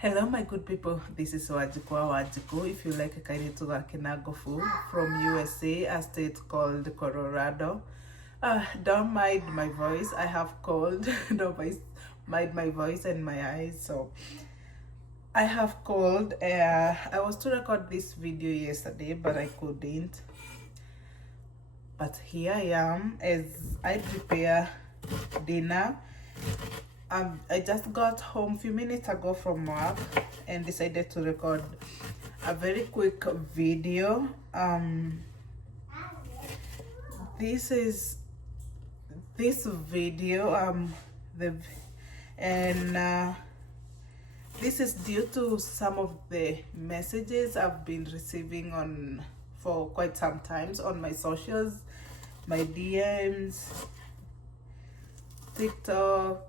Hello, my good people. This is Wajiko. If you like a kind of Kinagofu from USA, a state called Colorado. Don't mind my voice. I have cold. Mind my voice and my eyes. So I have cold. I was to record this video yesterday, but I couldn't. But here I am as I prepare dinner. I just got home a few minutes ago from work and decided to record a very quick video. This video this is due to some of the messages I've been receiving for quite some times on my socials, my DMs, TikTok,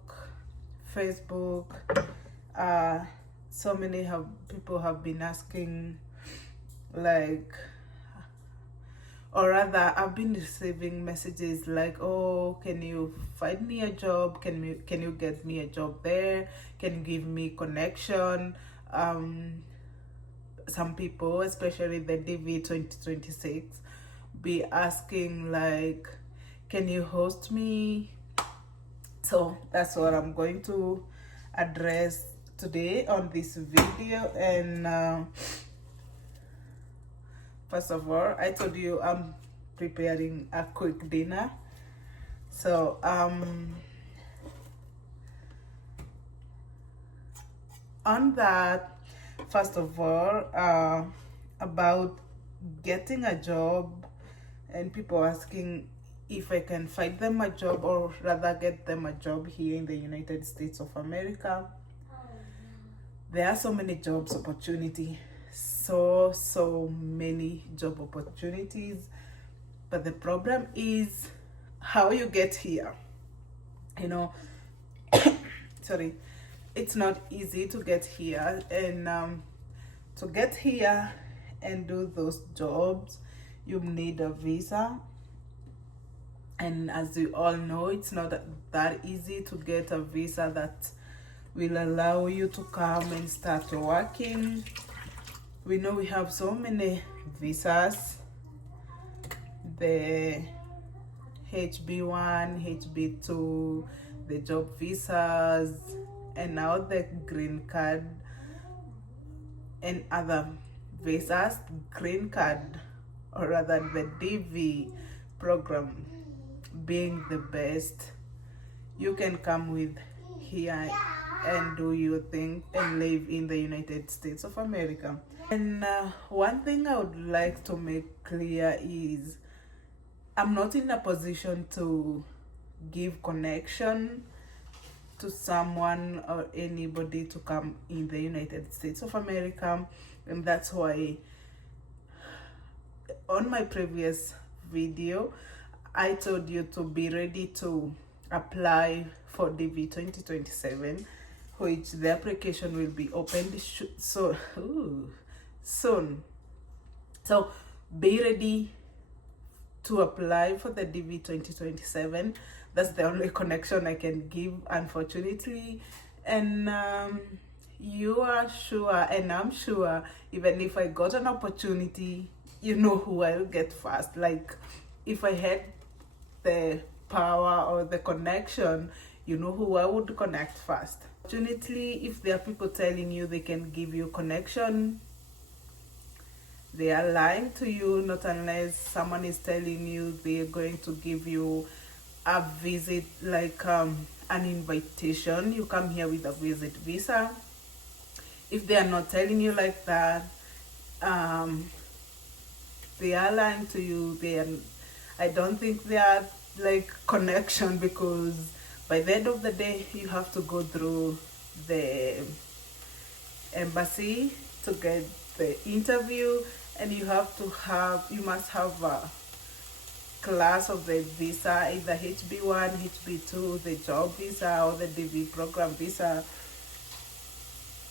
Facebook. So many people have been asking, like, or rather I've been receiving messages like, oh, can you find me a job, can you get me a job there, can you give me connection. Some people, especially the DV 2026, be asking like, can you host me? So that's what I'm going to address today on this video. And first of all, I told you I'm preparing a quick dinner. So on that, first of all, about getting a job and people asking if I can find them a job, or rather get them a job here in the United States of America. There are so many jobs opportunity, so many job opportunities, but the problem is how you get here. Sorry, it's not easy to get here, and to get here and do those jobs, you need a visa. And as you all know, it's not that easy to get a visa that will allow you to come and start working. We know we have so many visas, the HB1, HB2, the job visas, and now the green card and other visas. Green card, or rather the DV program being the best. You can come with here and do your thing and live in the United States of America. And one thing I would like to make clear is I'm not in a position to give connection to someone or anybody to come in the United States of America, and that's why on my previous video I told you to be ready to apply for DV 2027, which the application will be opened soon. So be ready to apply for the DV 2027. That's the only connection I can give, unfortunately. And you are sure, and I'm sure, even if I got an opportunity, you know who I'll get first. Like, if I had the power or the connection, you know who I would connect first. Fortunately, if there are people telling you they can give you connection, they are lying to you, not unless someone is telling you they're going to give you a visit, like an invitation. You come here with a visit visa. If they are not telling you like that, they are lying to you. I don't think they are like connection, because by the end of the day you have to go through the embassy to get the interview, and you must have a class of the visa, either HB1, HB2, the job visa, or the DV program visa.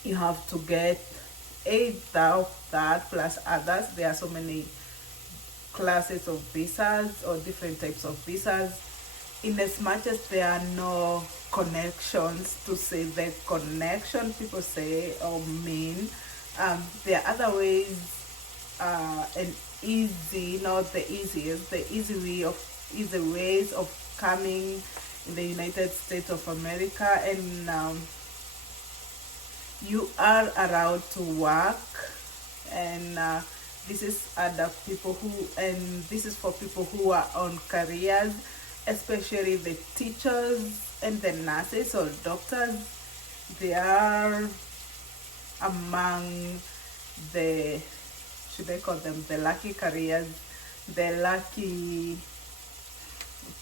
You have to get 8 of that plus others. There are so many classes of visas or different types of visas. in as much as there are no connections to say the connection people say or mean, there are other ways, and easy, not the easiest, the easy ways of coming in the United States of America. And you are allowed to work, and this is other people who, and this is for people who are on careers, especially the teachers and the nurses or doctors. They are among the, should I call them the lucky careers, the lucky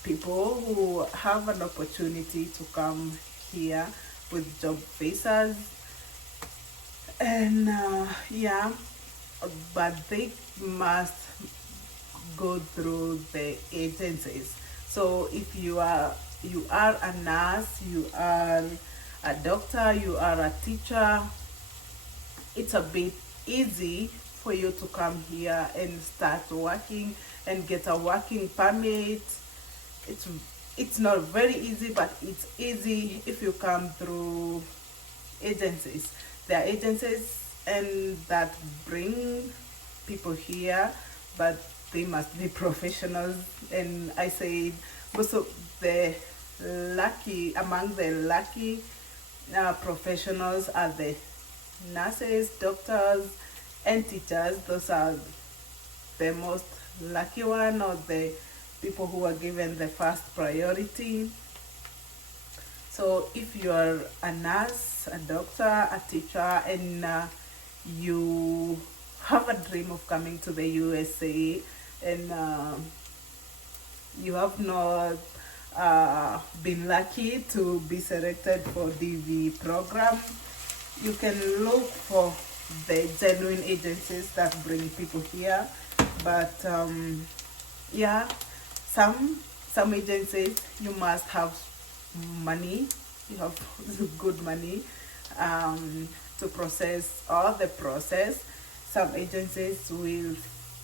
people who have an opportunity to come here with job visas. And yeah, but they must go through the agencies. So if you are a nurse, you are a doctor, you are a teacher, it's a bit easy for you to come here and start working and get a working permit. It's not very easy, but it's easy if you come through agencies. There are agencies and that bring people here, but they must be professionals. And I say most of the lucky, among the lucky professionals are the nurses, doctors, and teachers. Those are the most lucky one, or the people who are given the first priority. So if you are a nurse, a doctor, a teacher, and you have a dream of coming to the USA, and you have not been lucky to be selected for DV program, you can look for the genuine agencies that bring people here. But yeah, some agencies you must have money, you have good money to process all the process. Some agencies will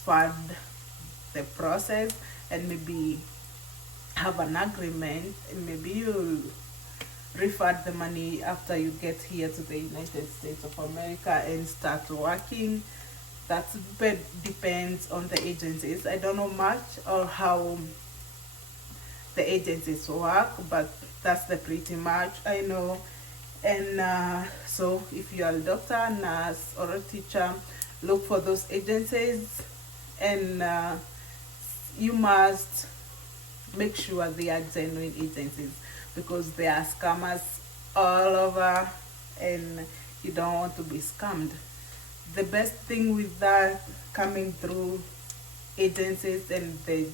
fund the process and maybe have an agreement, and maybe you refund the money after you get here to the United States of America and start working. That depends on the agencies. I don't know much or how the agencies work, but that's the pretty much I know. And so if you are a doctor, nurse, or a teacher, look for those agencies, and you must make sure they are genuine agencies, because there are scammers all over and you don't want to be scammed. The best thing with that, coming through agencies and the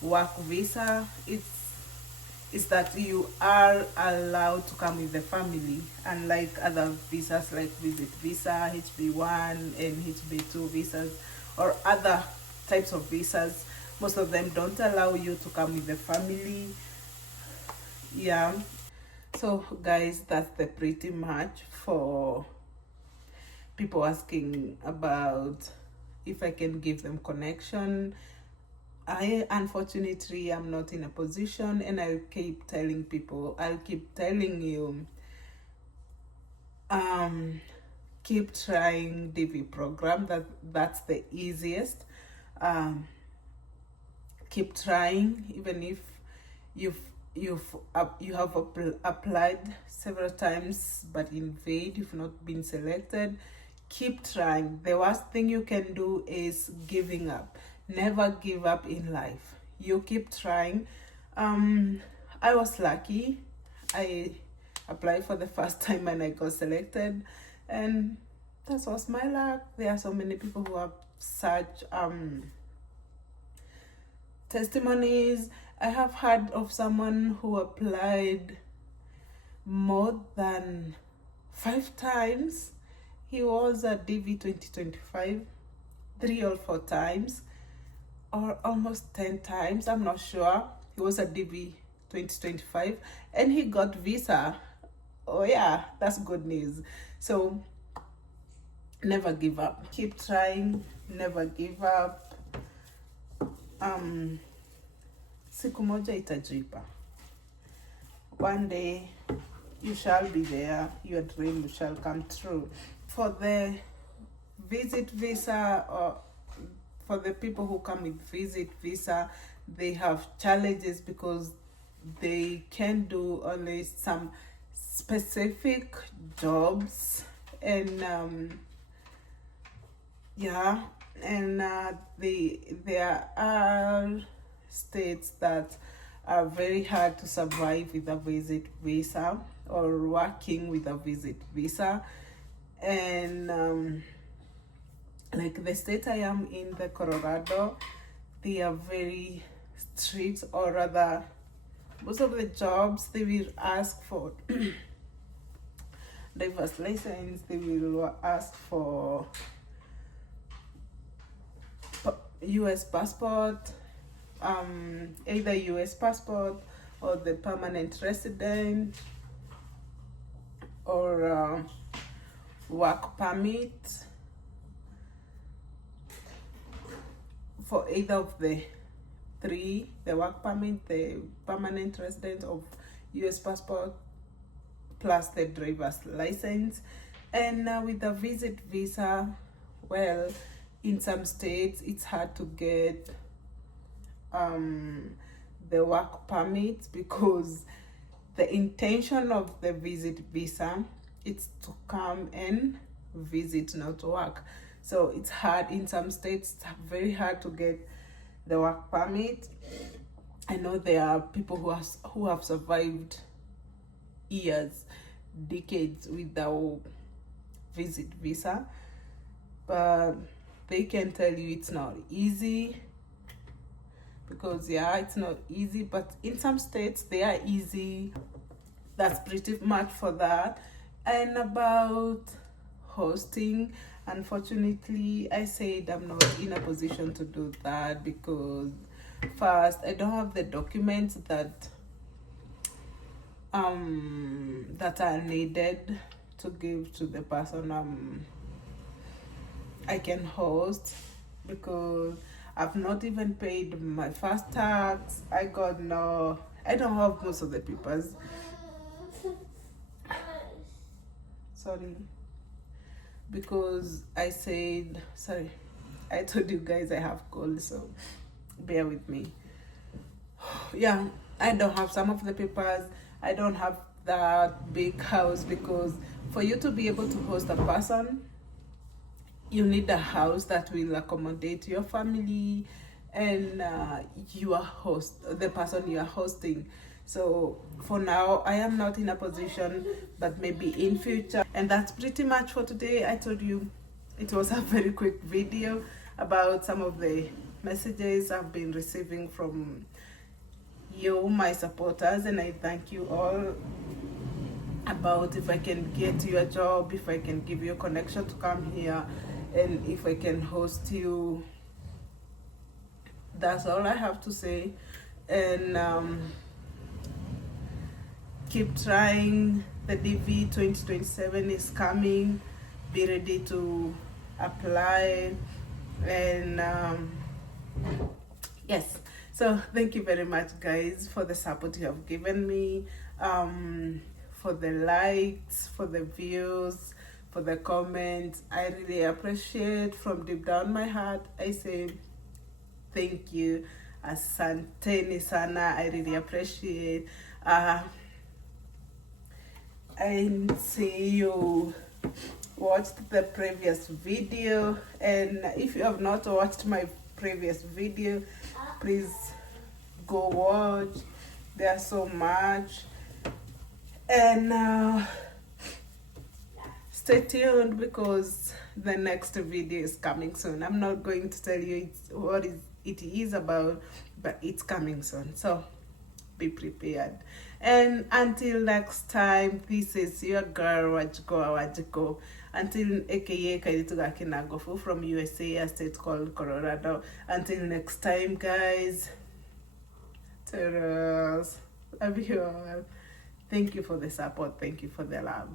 work visa, is that you are allowed to come with the family, unlike other visas like visit visa, HB1 and HB2 visas, or other types of visas. Most of them don't allow you to come with the family. Yeah, so guys, that's the pretty much for people asking about if I can give them connection. I unfortunately am not in a position, and I'll keep telling you, keep trying DV program. That's the easiest. Keep trying, even if you have applied several times but in vain, you've not been selected. Keep trying. The worst thing you can do is giving up. Never give up in life. You keep trying. I was lucky. I applied for the first time and I got selected, and that was my luck. There are so many people who have such testimonies. I have heard of someone who applied more than 5 times. He was a DV 2025 3 or 4 times, or almost 10 times, I'm not sure. He was a DV 2025 and he got visa. Oh yeah, that's good news. So never give up. Keep trying, never give up. Siku moja itajipa. one day you shall be there, your dream shall come true. For the visit visa, or for the people who come with visit visa, they have challenges because they can do only some specific jobs, and there are states that are very hard to survive with a visit visa or working with a visit visa. And like the state I am in, the Colorado, they are very strict, or rather most of the jobs they will ask for driver's license, they will ask for US passport, either US passport or the permanent resident, or work permit for either of the three: the work permit, the permanent resident of US passport, plus the driver's license. And with the visit visa, well, in some states it's hard to get the work permit, because the intention of the visit visa is to come and visit, not work. So it's hard in some states. It's very hard to get the work permit. I know there are people who have survived years, decades without visit visa, but they can tell you it's not easy, because it's not easy, but in some states they are easy. That's pretty much for that. And about hosting, unfortunately, I said I'm not in a position to do that, because first, I don't have the documents that are needed to give to the person I can host, because I've not even paid my first tax. I don't have most of the papers. Sorry. Because I told you guys I have cold, so bear with me. Yeah, I don't have some of the papers. I don't have that big house, because for you to be able to host a person, you need a house that will accommodate your family and the person you are hosting. So for now, I am not in a position, but maybe in future. And that's pretty much for today. I told you it was a very quick video about some of the messages I've been receiving from you, my supporters, and I thank you all. About if I can get you a job, if I can give you a connection to come here, and if I can host you. That's all I have to say. And keep trying. The DV 2027 is coming. Be ready to apply. And yes, so thank you very much, guys, for the support you have given me, for the likes, for the views, for the comments. I really appreciate from deep down my heart. I say thank you. Asanteni sana. I really appreciate. And see you watched the previous video, and if you have not watched my previous video, please go watch. There's so much. And stay tuned, because the next video is coming soon. I'm not going to tell you what it is about, but it's coming soon, so be prepared. And until next time, this is your girl Wajiko. Until aka Kairituga Kinagofu from USA, a state called Colorado. Until next time, guys. Toodles. Love you all. Thank you for the support. Thank you for the love.